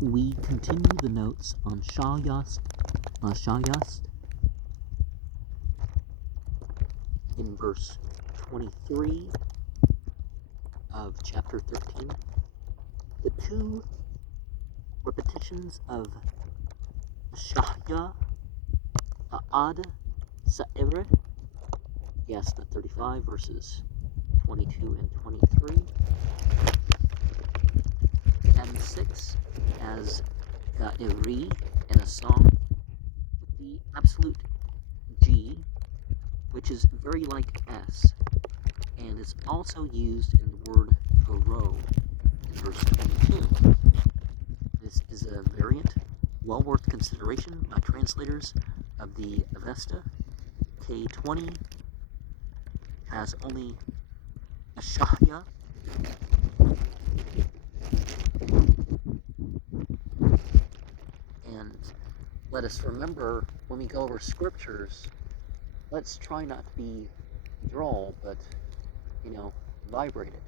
we continue the notes on Shayast La Shayast in verse 23 of chapter 13. The two repetitions of Shahya Ad Sa'ir, Yasna 35 verses 22 and 23, and 6 as Ga'iri in a song with the absolute G, which is very like S, and is also used in the word Garo in verse 22. This is a variant well worth consideration by translators of the Avesta. K20 has only a Shahya, and let us remember when we go over scriptures, let's try not to be droll, but, vibrate it.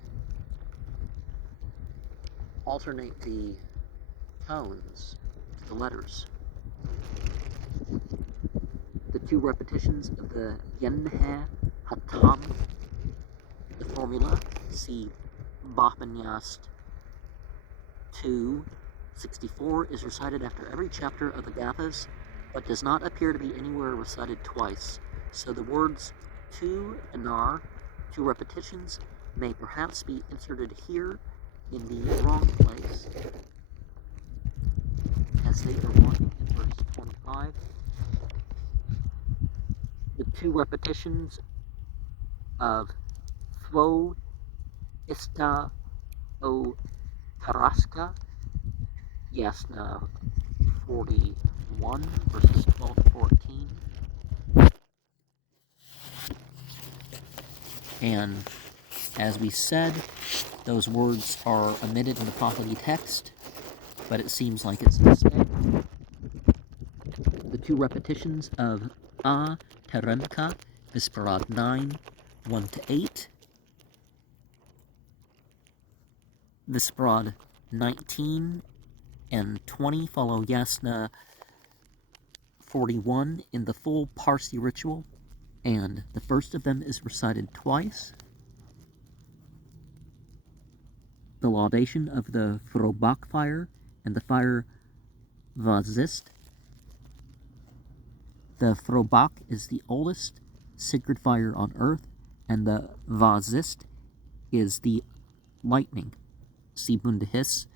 Alternate the tones to the letters. The two repetitions of the Yenhe Hatam, the formula, see Bahmanyast 2:64, is recited after every chapter of the Gathas, but does not appear to be anywhere recited twice. So the words tu and nar, two repetitions, may perhaps be inserted here in the wrong place. Essay or 1 in verse 25. The two repetitions of Thwo Ista O Taraska, Yasna 41 verses 12 to 14. And as we said, those words are omitted in the Pahlavi text, but it seems like it's a mistake. The two repetitions of A Terenka, Visparad 9, 1 to 8. Visparad 19 and 20 follow Yasna 41 in the full Parsi ritual, and the first of them is recited twice. The laudation of the Frobak fire and the fire Vazist. The Frobak is the oldest sacred fire on earth, and the Vazist is the lightning. See Bundahis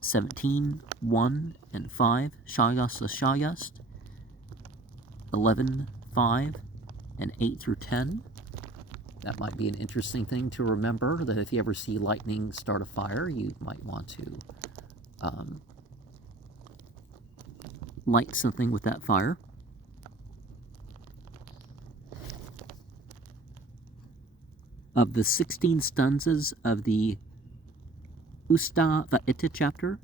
17, 1 and 5, Shayast La Shayast 11, 5 and 8 through 10. That might be an interesting thing to remember, that if you ever see lightning start a fire, you might want to light something with that fire. Of the 16 stanzas of the Usta Va'ita chapter,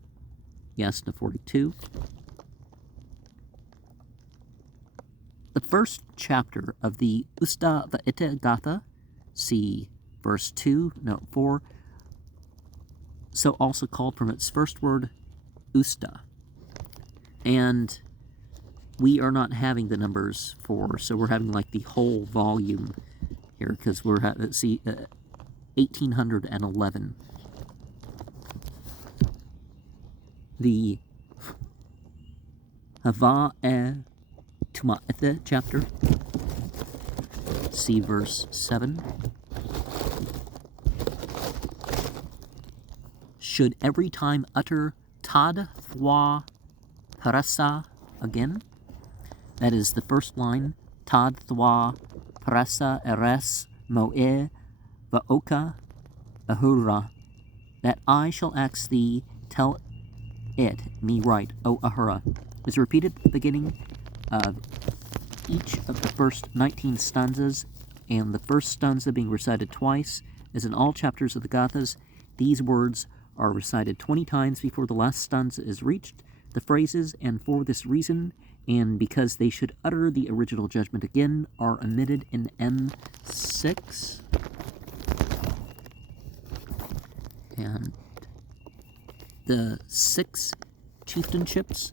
Yasna 42. The first chapter of the Usta Va'ita Gatha, see verse 2, note 4, so also called from its first word, Usta. And we are not having the numbers so we're having like the whole volume here, because we're at, 1811. The Hava-e Tuma'ete chapter, see verse 7. Should every time utter Tad Thwa Parasa again. That is the first line, Tad Thwa Parasa Eres Mo'e Va'oka Ahura, that I shall ask thee, tell it me right, O Ahura, is repeated at the beginning of each of the first 19 stanzas, and the first stanza being recited twice, as in all chapters of the Gathas. These words are recited 20 times before the last stanza is reached. The phrases, and for this reason, and because they should utter the original judgment again, are omitted in M6. And the 6 chieftainships.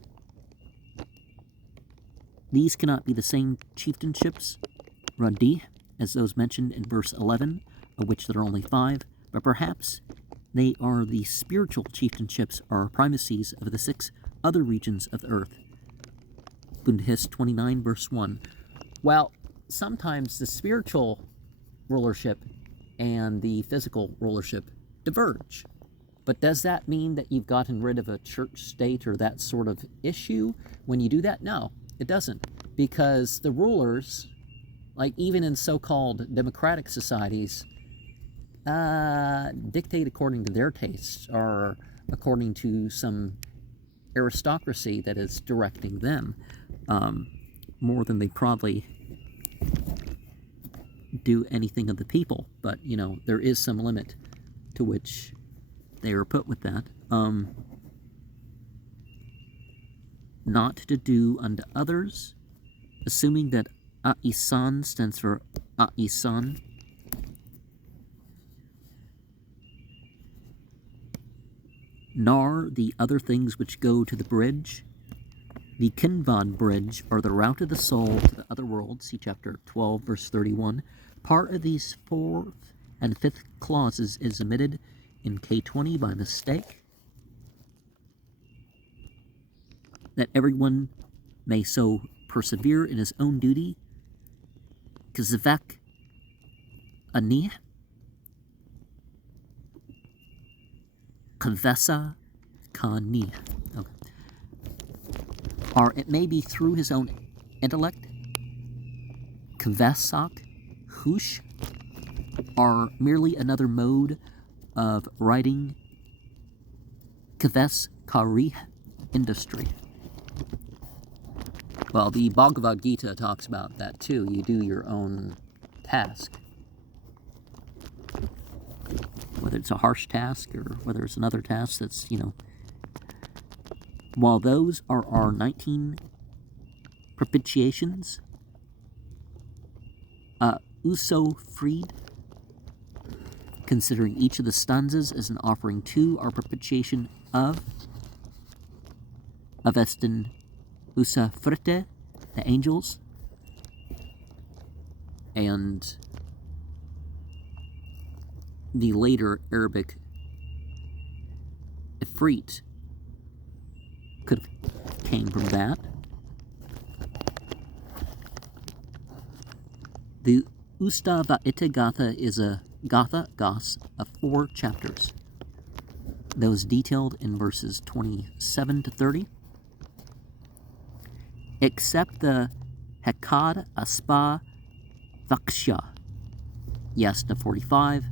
These cannot be the same chieftainships, Radi, as those mentioned in verse 11, of which there are only 5, but perhaps they are the spiritual chieftainships or primacies of the 6 other regions of the earth. Bundhis 29, verse 1. Well, sometimes the spiritual rulership and the physical rulership diverge. But does that mean that you've gotten rid of a church state or that sort of issue when you do that? No, it doesn't. Because the rulers, like even in so-called democratic societies, dictate according to their tastes or according to some aristocracy that is directing them more than they probably do anything of the people. But, you know, there is some limit to which they are put with that. Not to do unto others, assuming that Aisan stands for Aisan. Nor the other things which go to the bridge. The Kinvad bridge, or the route of the soul to the other world, see chapter 12, verse 31. Part of these 4th and 5th clauses is omitted in K20 by mistake. That everyone may so persevere in his own duty. Kazvek Ani Kavesa Kani. Okay. Or it may be through his own intellect, Kvesak Hush, or merely another mode of writing, Kves Kari industry. Well, the Bhagavad Gita talks about that too. You do your own task. Whether it's a harsh task or whether it's another task that's, you know. While those are our 19 propitiations, Uso freed, considering each of the stanzas as an offering to our propitiation of Avestin Usa Frite, the angels, and the later Arabic Ifrit could have came from that. The Ustava Gatha is a Gatha Gas of 4 chapters. Those detailed in verses 27 to 30. Except the Hekad Aspa Vaksha, Yasna 45,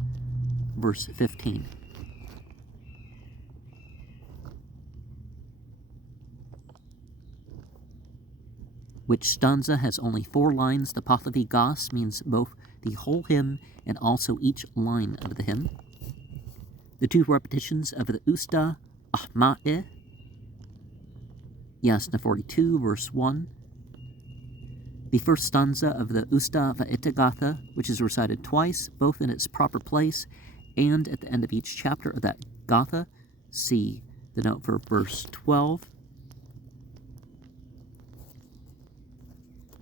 verse 15. Which stanza has only 4 lines. The Pahlavi Gas means both the whole hymn and also each line of the hymn. The 2 repetitions of the Usta Ahma'e, Yasna 42, verse 1. The first stanza of the Usta Vaitagatha, which is recited twice, both in its proper place and at the end of each chapter of that Gatha. See the note for verse 12.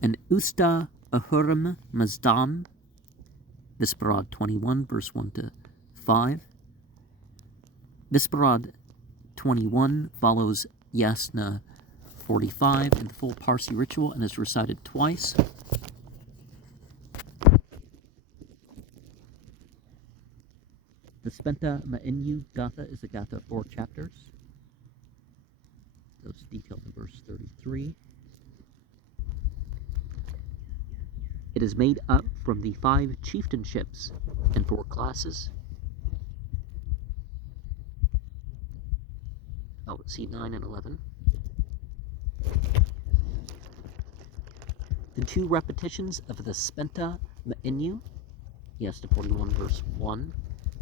And Usta Ahurim Mazdam, Visparad 21, verse 1 to 5. Visparad 21 follows Yasna 45 in the full Parsi ritual and is recited twice. The Spenta Ma'inyu Gatha is a Gatha of 4 chapters. Those detailed in verse 33. It is made up from the 5 chieftainships and 4 classes. Oh, see 9 and 11. The 2 repetitions of the Spenta Ma'inyu, Yasna 41, verse 1.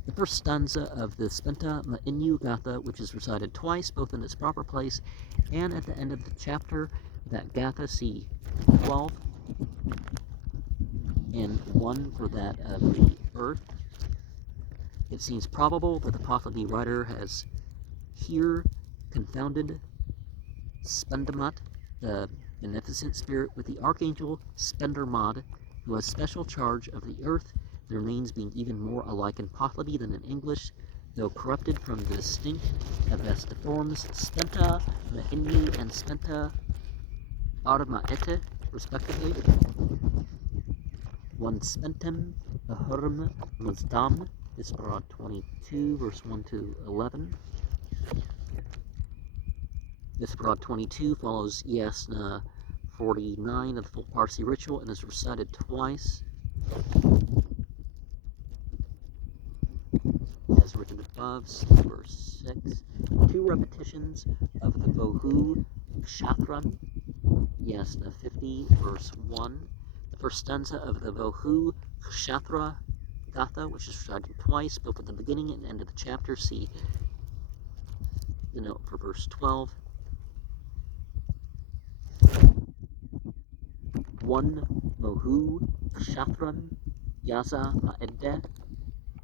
The first stanza of the Spenta Ma'inyu Gatha, which is recited twice, both in its proper place and at the end of the chapter, that Gatha, see 12, and 1 for that of the earth. It seems probable that the Pahlavi writer has here confounded Spendamat, the beneficent spirit, with the archangel Spendermad, who has special charge of the earth, their names being even more alike in Pahlavi than in English, though corrupted from the distinct Avesta forms Spenta Mahindi and Spenta Armaete, respectively. One Spentem Ahurm Mazdam, Isparad 22, verse 1 to 11. Isparad 22 follows Yasna 49 of the full Parsi ritual and is recited twice, as written above, see verse 6. 2 repetitions of the Vohu Kshatram, Yasna 50, verse 1. The first stanza of the Vohu Kshatra Gatha, which is recited twice, both at the beginning and end of the chapter. See the note for verse 12. 1 Mohu Kshatram Yaza Ma'edde,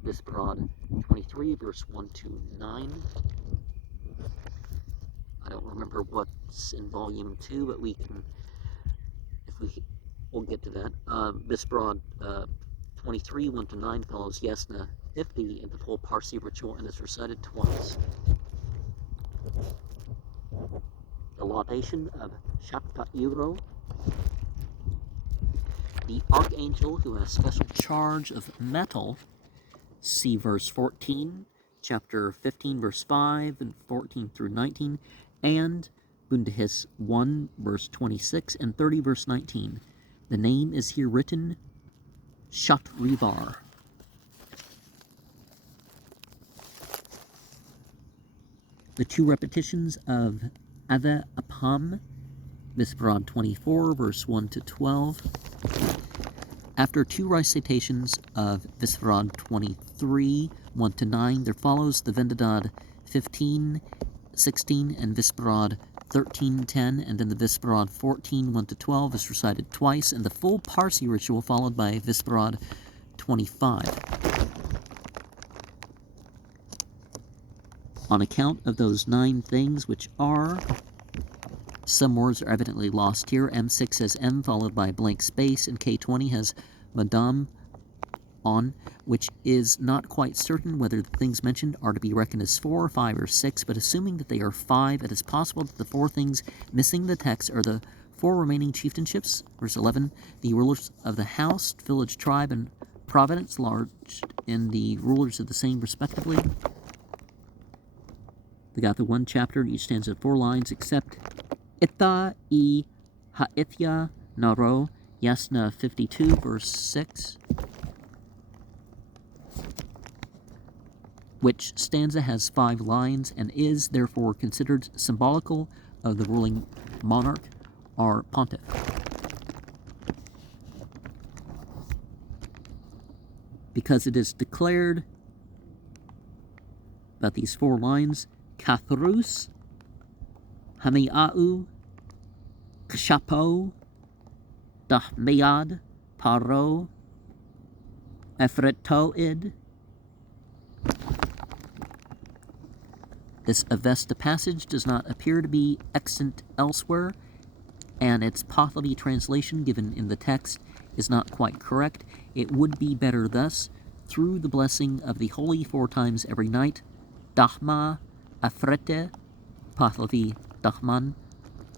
Visparad 23, verse 1 to 9. I don't remember what's in volume 2, but we'll get to that. Visparad 23, 1 to 9 follows Yasna 50 in the full Parsi ritual and is recited twice. The laudation of Shakta Iro, the archangel who has special charge of metal, see verse 14, chapter 15, verse 5, and 14 through 19, and Bundahis 1, verse 26, and 30, verse 19. The name is here written Shatrivar. The 2 repetitions of Ava Apam, Visparad 24, verse 1 to 12. After 2 recitations of Visparad 23, 1 to 9, there follows the Vendadad 15, 16, and Visparad 13, 10, and then the Visparad 14, 1 to 12 is recited twice, and the full Parsi ritual followed by Visparad 25. On account of those 9 things, which are, some words are evidently lost here. M6 has M followed by a blank space, and K20 has Madame on, which is not quite certain whether the things mentioned are to be reckoned as 4, 5, or 6, but assuming that they are 5, it is possible that the 4 things missing in the text are the 4 remaining chieftainships, verse 11, the rulers of the house, village, tribe, and province, lodged in the rulers of the same respectively. We got the 1 chapter, each stanza of 4 lines, except Itta I Ha'ithya Naro, Yasna 52, verse 6, which stanza has 5 lines and is therefore considered symbolical of the ruling monarch or pontiff. Because it is declared about these 4 lines, Kathrus, Hami'au, Kshapo, Dahmeyad, Paro, Efretoid. This Avesta passage does not appear to be extant elsewhere, and its Pahlavi translation given in the text is not quite correct. It would be better thus, through the blessing of the holy 4 times every night, Dahma, Afrete, Pahlavi, Dahman,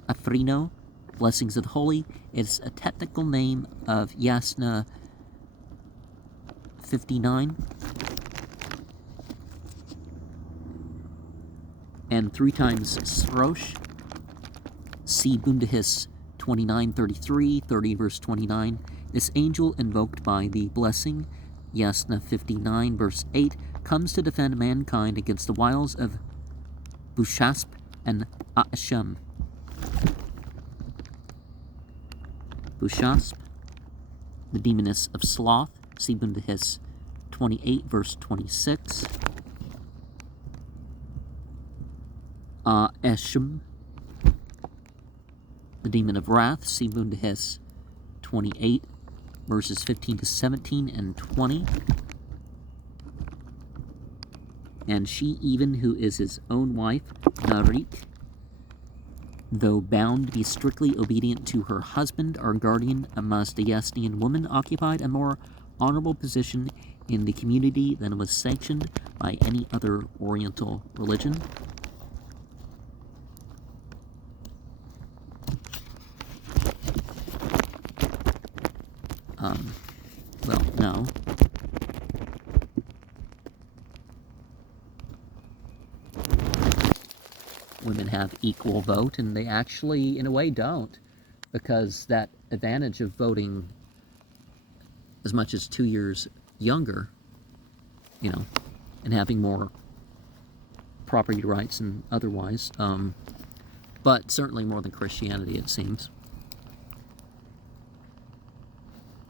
Afrino, blessings of the holy. It's a technical name of Yasna 59. And 3 times Srosh, see Bundahis 29:33, 30 verse 29. This angel invoked by the blessing, Yasna 59 verse 8, comes to defend mankind against the wiles of Bushasp and Aasham. Bushasp, the demoness of sloth, see Bundahis 28 verse 26. Eshem, the demon of wrath, see Bundahis 28 verses 15 to 17 and 20. And she even who is his own wife, Narik, though bound to be strictly obedient to her husband or guardian, a Mazdayastian woman occupied a more honorable position in the community than was sanctioned by any other Oriental religion. Well, no. Women have equal vote, and they actually, in a way, don't, because that advantage of voting as much as 2 years younger, and having more property rights and otherwise, but certainly more than Christianity, it seems.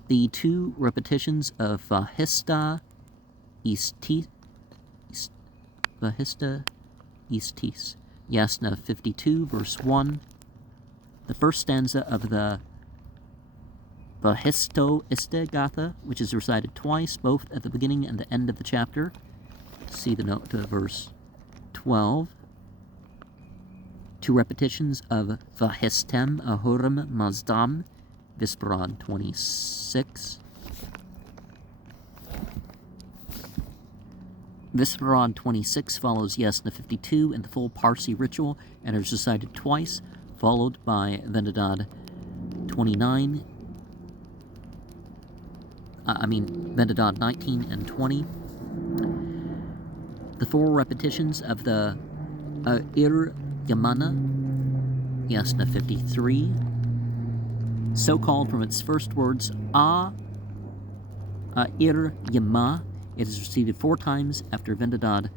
The two repetitions of Vahista Istis, Yasna 52, verse 1. The first stanza of the Vahisto Gatha, which is recited twice, both at the beginning and the end of the chapter. See the note to verse 12. Two repetitions of Vahistem Ahuram Mazdam, Visparad 26. Visparad 26 follows Yasna 52 in the full Parsi ritual and is recited twice, followed by Vendadad 29. Vendadad 19 and 20. The four repetitions of the Ir Yamana, Yasna 53, so called from its first words, Ir Yama. It is recited 4 times after Vendadad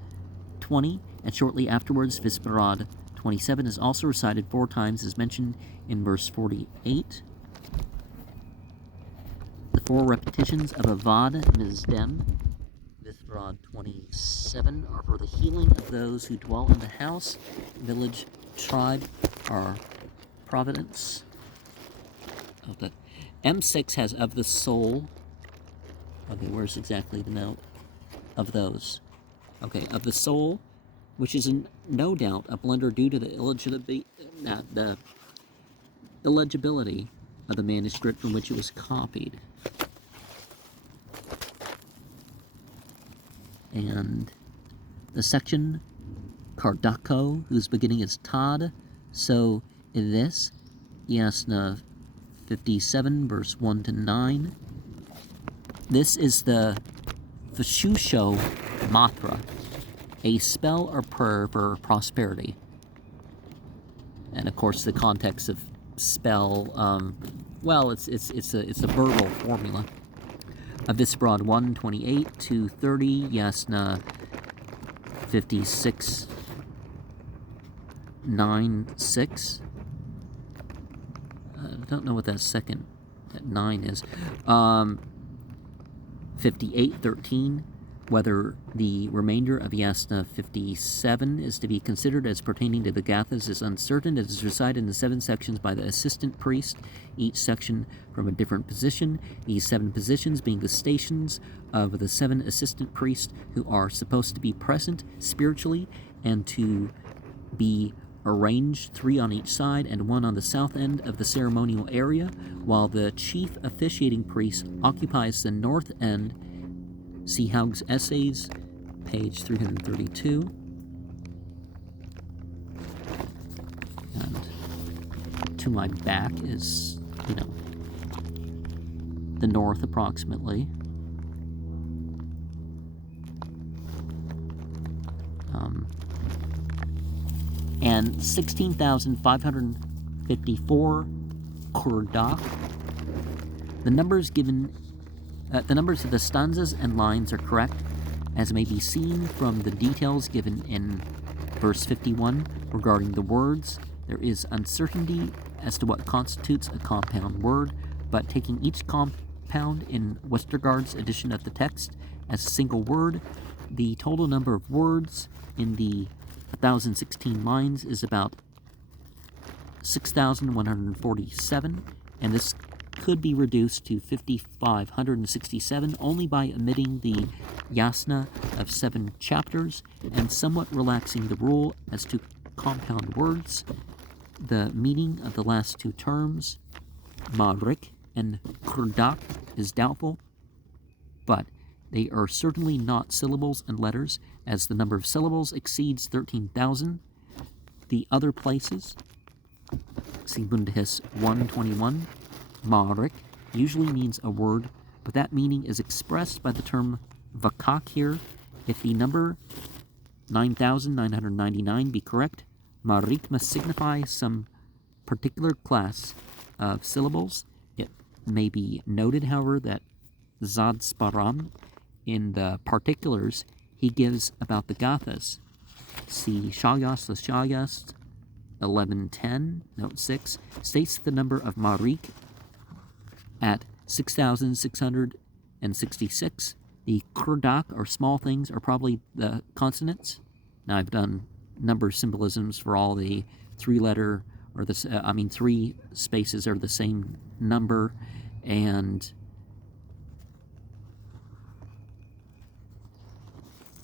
20, and shortly afterwards, Visparad 27 is also recited 4 times, as mentioned in verse 48. The 4 repetitions of Avad Mizdem, Visparad 27, are for the healing of those who dwell in the house, village, tribe, or providence. The M6 has of the soul. Okay, where's exactly the note of those? Okay, of the soul, which is no doubt a blunder due to the illegibility of the manuscript from which it was copied. And the section Kardako, whose beginning is Tad, so in this, Yasna 57, verse 1 to 9. This is the Vashusho Matra, a spell or prayer for prosperity. And of course, the context of spell, it's a verbal formula. Of this broad 1, 28 to 30, Yasna 56, 9, 6. I don't know what that 9 is. 58, 13. Whether the remainder of Yasna 57 is to be considered as pertaining to the Gathas is uncertain. It is recited in 7 sections by the assistant priest, each section from a different position, these 7 positions being the stations of the 7 assistant priests who are supposed to be present spiritually and to be arranged 3 on each side and 1 on the south end of the ceremonial area, while the chief officiating priest occupies the north end. See Haug's Essays, page 332. And to my back is, the north approximately. And 16,554 Kurdak. The numbers of the stanzas and lines are correct, as may be seen from the details given in verse 51 regarding the words. There is uncertainty as to what constitutes a compound word, but taking each compound in Westergaard's edition of the text as a single word, the total number of words in the 1,016 lines is about 6,147, and this could be reduced to 5,567 only by omitting the yasna of 7 chapters and somewhat relaxing the rule as to compound words. the meaning of the last two terms, Ma'rik and Kurdak, is doubtful, but they are certainly not syllables and letters, as the number of syllables exceeds 13,000. The other places, see Bundahis 121, Ma'rik usually means a word, but that meaning is expressed by the term vakak here. If the number 9,999 be correct, Ma'rik must signify some particular class of syllables. It may be noted, however, that Zad Sparam, in the particulars he gives about the Gathas, see Shayast La Shayast 1110, note 6, states the number of Ma'rik at 6,666. The Kurdak, or small things, are probably the consonants. Now, I've done number symbolisms for all the three-letter, or three spaces are the same number, and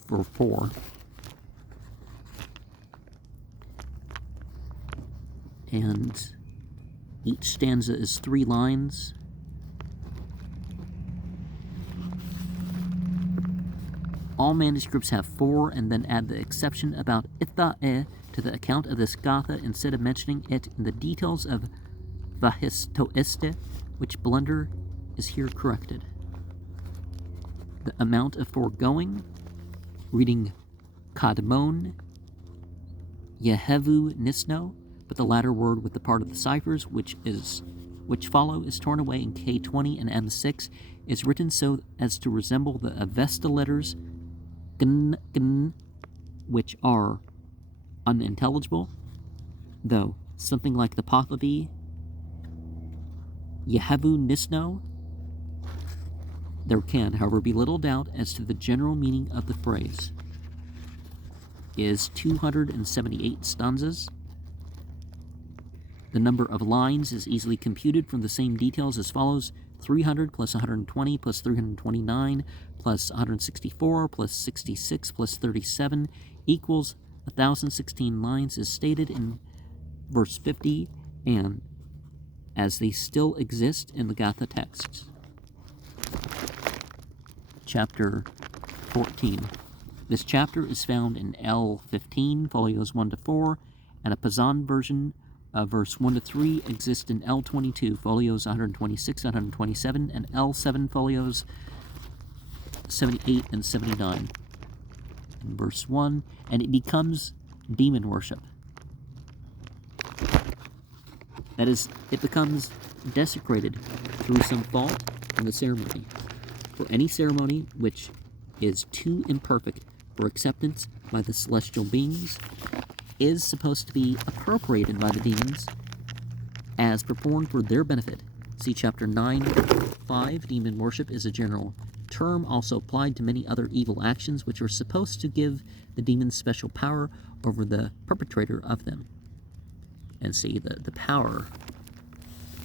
for 4. And each stanza is 3 lines. All manuscripts have 4 and then add the exception about Itha'e to the account of this Gatha instead of mentioning it in the details of Vahistoeste, which blunder is here corrected. The amount of foregoing, reading Kadmon, Yehevu Nisno, but the latter word with the part of the ciphers which follow is torn away in K20 and M6, is written so as to resemble the Avesta letters Gn, which are unintelligible, though something like the Pahlavi, Yehevu Nisno. There can, however, be little doubt as to the general meaning of the phrase. Is 278 stanzas. The number of lines is easily computed from the same details as follows: 300 plus 120 plus 329 plus 164 plus 66 plus 37 equals 1,016 lines, is stated in verse 50, and as they still exist in the Gatha texts. Chapter 14. This chapter is found in L15, folios 1 to 4, and a Pazan version of verse 1 to 3 exists in L22, folios 126, 127, and L7, folios 78 and 79. In verse 1, and it becomes demon worship. That is, it becomes desecrated through some fault in the ceremony. For any ceremony which is too imperfect for acceptance by the celestial beings is supposed to be appropriated by the demons as performed for their benefit. See chapter 9:5. Demon worship is a general term also applied to many other evil actions which are supposed to give the demons special power over the perpetrator of them. And see, the power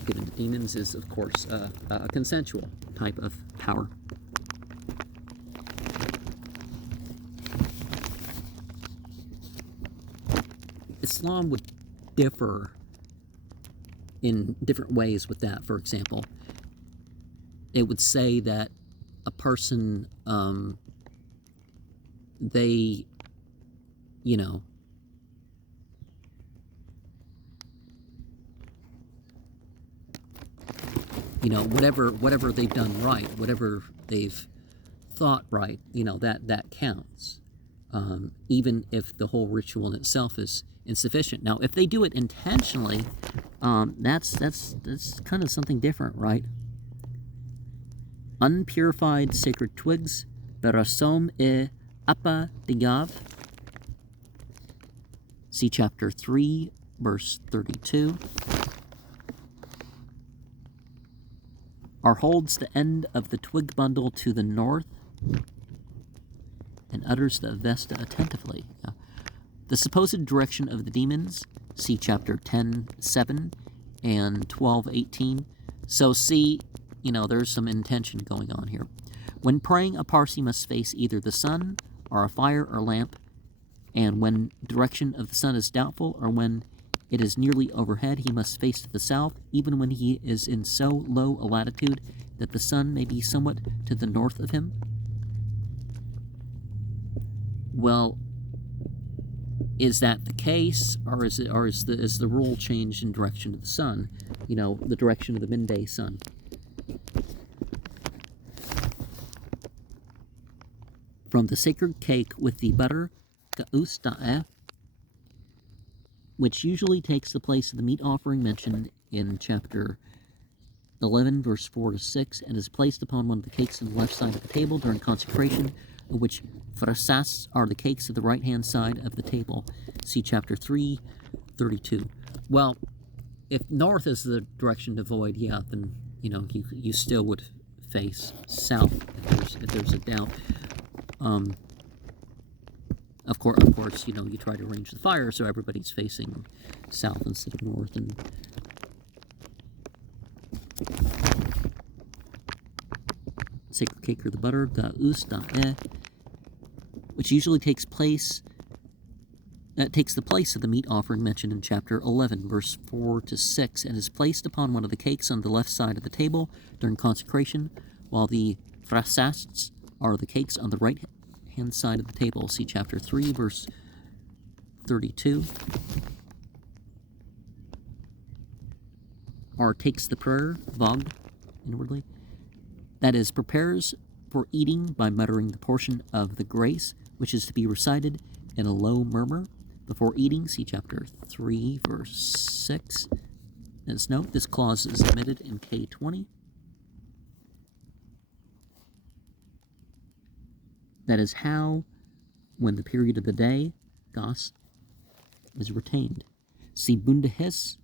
given to demons is, of course, a consensual type of power. Islam would differ in different ways with that. For example, it would say that a person, they, whatever they've done right, whatever they've thought right, that counts, even if the whole ritual in itself is insufficient. Now, if they do it intentionally, that's kind of something different, right? Unpurified sacred twigs, berasom e apa digav. See chapter 3, verse 32. Or holds the end of the twig bundle to the north and utters the Avesta attentively. The supposed direction of the demons, see chapter 10:7 and 12:18. So see, there's some intention going on here. When praying, a Parsi must face either the sun or a fire or lamp, and when direction of the sun is doubtful, or when it is nearly overhead, he must face to the south, even when he is in so low a latitude that the sun may be somewhat to the north of him. Well, is that the case, or is the rule changed in direction of the sun? You know, the direction of the midday sun. From the sacred cake with the butter, ka'us da'eh, which usually takes the place of the meat offering mentioned in chapter 11, verse 4 to 6, and is placed upon one of the cakes on the left side of the table during consecration, of which frasas are the cakes of the right-hand side of the table. See chapter 3, 32. Well, if north is the direction to void, yeah, then, you know, you still would face south if there's a doubt. Of course, you know, you try to arrange the fire so everybody's facing south instead of north. And sacred cake or the butter, ka'us da'eh, which usually takes the place of the meat offering mentioned in chapter 11, verse 4 to 6, and is placed upon one of the cakes on the left side of the table during consecration, while the frasas are the cakes on the right-hand side of the table. See chapter 3, verse 32. Or takes the prayer, vog, inwardly, that is, prepares for eating by muttering the portion of the grace, which is to be recited in a low murmur before eating. See chapter 3, verse 6. As note, this clause is omitted in K20. That is how, when the period of the day, gas, is retained. See Bundahis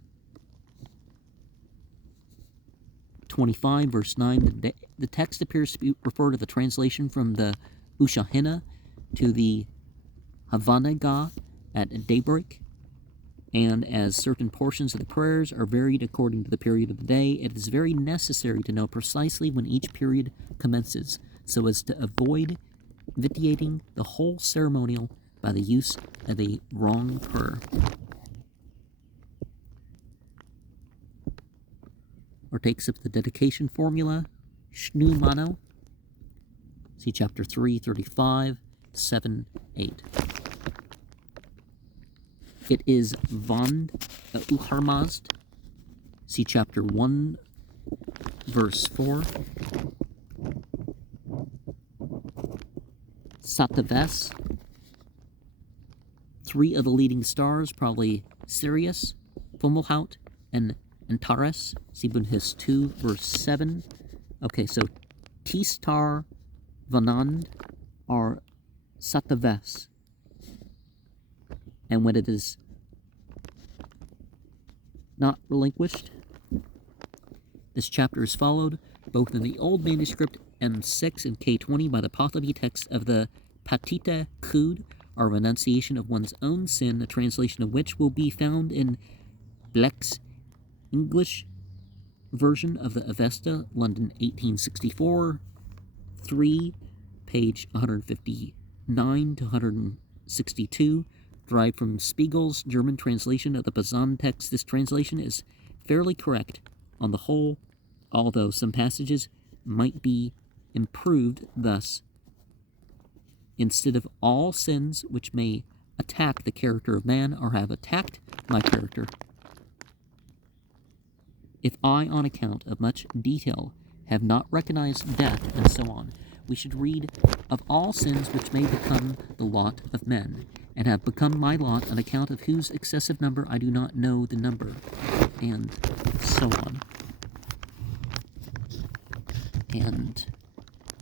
25, verse 9. The text appears to refer to the translation from the Ushahina to the Havanaga at daybreak, and as certain portions of the prayers are varied according to the period of the day, it is very necessary to know precisely when each period commences, so as to avoid vitiating the whole ceremonial by the use of a wrong prayer. Or takes up the dedication formula, Shnu Mano. See chapter 3, 35, 7, 8. It is Vand Uharmazd. See chapter 1, verse 4. Sataves. 3 of the leading stars, probably Sirius, Fomalhaut, and Antares. See Bunhis 2, verse 7. Okay, so T-star, Vanand are Sataves. And when it is not relinquished, this chapter is followed both in the Old Manuscript M6 and K20 by the Pahlavi text of the Patita Kud, or renunciation of one's own sin, a translation of which will be found in Bleck's English version of the Avesta, London 1864, 3, page 159 to 162, derived from Spiegel's German translation of the Bazan text. This translation is fairly correct on the whole, although some passages might be improved thus. Instead of all sins which may attack the character of man or have attacked my character, if I, on account of much detail, have not recognized death, and so on, we should read of all sins which may become the lot of men, and have become my lot, on account of whose excessive number I do not know the number, and so on. And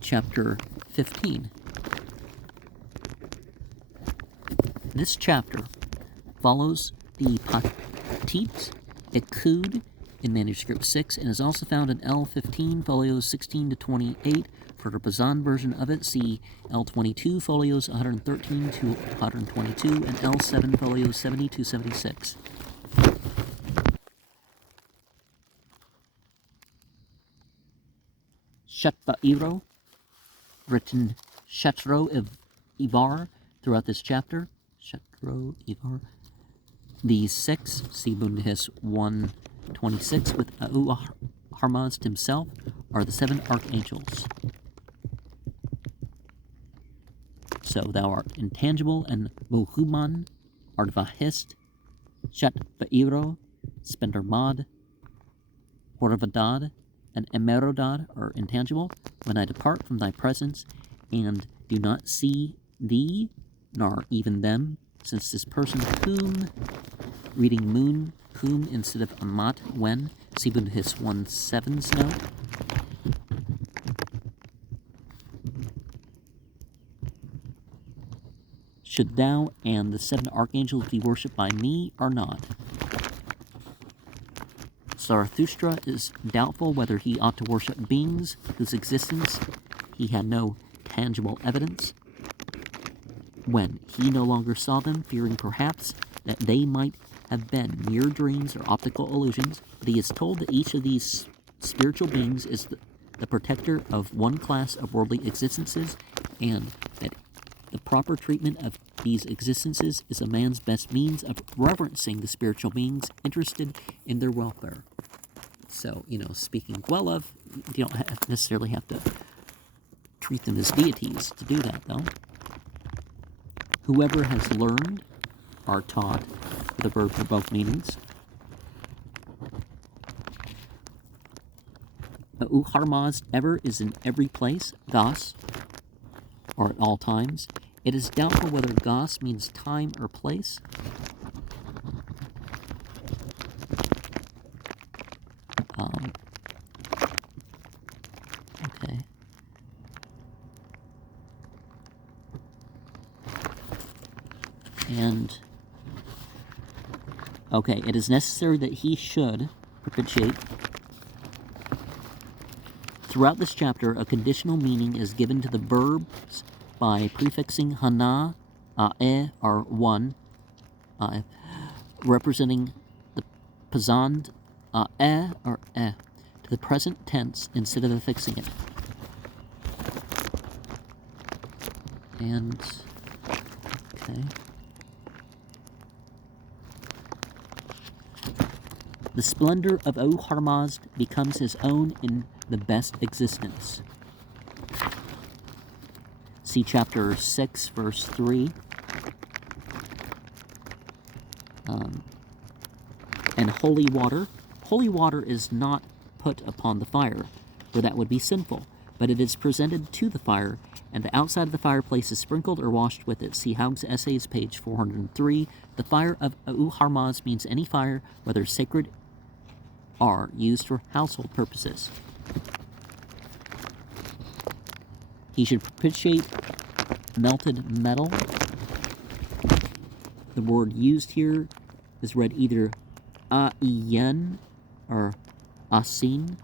chapter 15. This chapter follows the Patit Ekud in manuscript 6 and is also found in L15 folios 16 to 28. For the Bazan version of it, see L22 folios 113 to 122 and L7 folios 70 to 76. Shatvairo, written Shatro Ivar throughout this chapter. Shatro Ivar. These six, see Bundahis 126, with Harmazd himself, are the 7 archangels. So thou art intangible, and Muhuman, art Vahist, Shat Ba'iro, Spendermad, Horvadad, and Emerodad are intangible. When I depart from thy presence, and do not see thee, nor even them, since this person whom, reading moon, whom instead of amat, when, see Buddhist 1.7's note. Should thou and the 7 archangels be worshipped by me or not? Zarathustra is doubtful whether he ought to worship beings whose existence he had no tangible evidence. When he no longer saw them, fearing perhaps that they might have been mere dreams or optical illusions, but he is told that each of these spiritual beings is the protector of one class of worldly existences, and that the proper treatment of these existences is a man's best means of reverencing the spiritual beings interested in their welfare. So, speaking well of, you don't necessarily have to treat them as deities to do that, though. Whoever has learned are taught, the verb for both meanings. Harmazd ever is in every place, thus, or at all times. It is doubtful whether Gas means time or place. Okay. And, okay, it is necessary that he should propitiate. Throughout this chapter, a conditional meaning is given to the verbs by prefixing hana, or one, representing the pasand, or to the present tense instead of affixing it. And, okay. The splendor of Harmazd becomes his own in the best existence. See chapter 6, verse 3. And holy water. Holy water is not put upon the fire, for that would be sinful, but it is presented to the fire, and the outside of the fireplace is sprinkled or washed with it. See Haug's Essays, page 403. The fire of Harmazd means any fire, whether sacred or used for household purposes. He should propitiate melted metal. The word used here is read either A'iyen or Asin.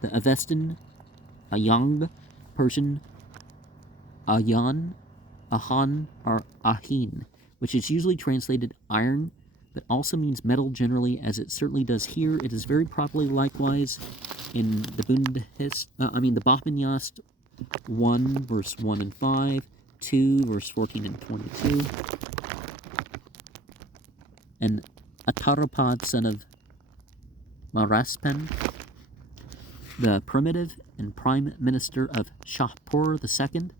The Avestan, Ayang, Persian Ayan, Ahan, or Ahin, which is usually translated iron, but also means metal generally, as it certainly does here. It is very properly likewise in the the Bahmanyast 1, verse 1 and 5, 2, verse 14 and 22. And Atarapad, son of Maraspen, the primitive and prime minister of Shahpur II,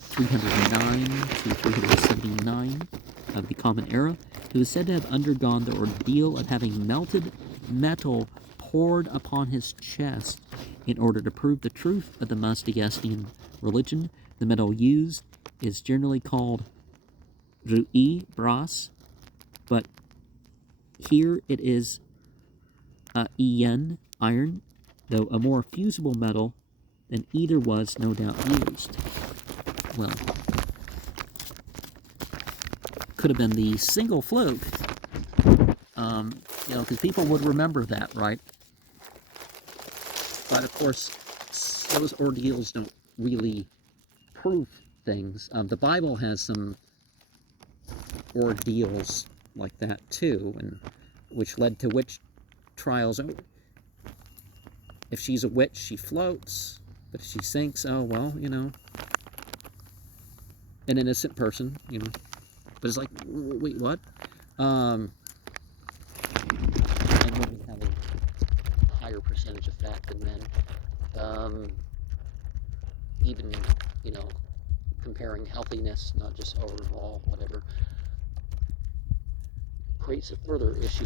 309 to 379 of the Common Era, who is said to have undergone the ordeal of having melted metal poured upon his chest in order to prove the truth of the Mazdayastian religion. The metal used is generally called ru'i, brass, but here it is Iyen, iron, though a more fusible metal than either was no doubt used. Well, could have been the single fluke, because people would remember that, right? But of course, those ordeals don't really prove things. The Bible has some ordeals like that too, and which led to witch trials. If she's a witch, she floats, but if she sinks, oh well, an innocent person, But it's like, wait, what? And women have a higher percentage of fat than men. Even, you know, comparing healthiness, not just overall, whatever, creates a further issue.